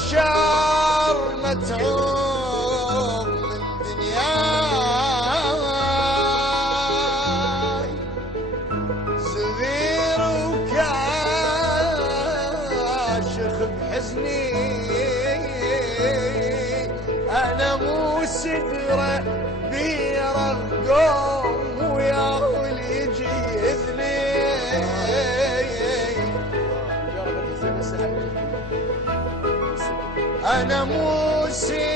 البشر متعوب من دنياي، صغير وكاشخ بحزني، انا مو سدره بيرقم وياه اللي يجي يذني. أنا مو سدرة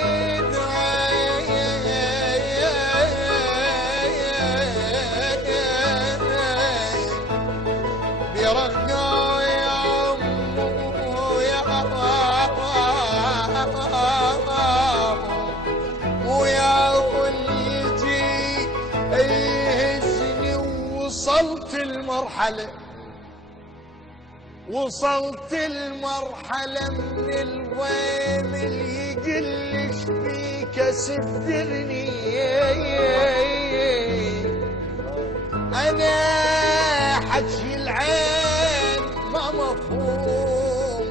برقا يا ويا واللي يجي يهزني. وصلت المرحلة من الويم اللي يقلش فيك سفرني. أنا حجي العين ما مفهوم،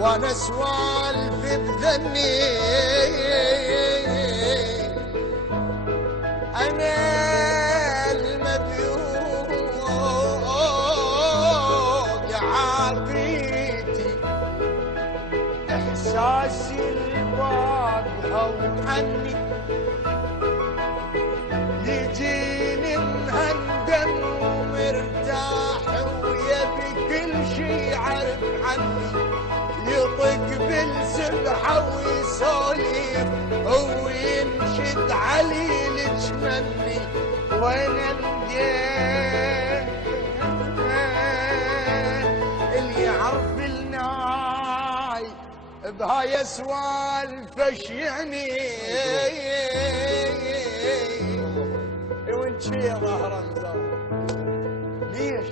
وأنا سوالف بذني. أنا احساسي الواقع وعني، يجيني مهندم ومرتاح ويبي كل شي يعرف عني، يطق بالسبحة ويسولف وينشد علي لجمني. وانا مدين اللي يعرف الناي بهاي سوالف يعني. وين شي ظهر انزل ليش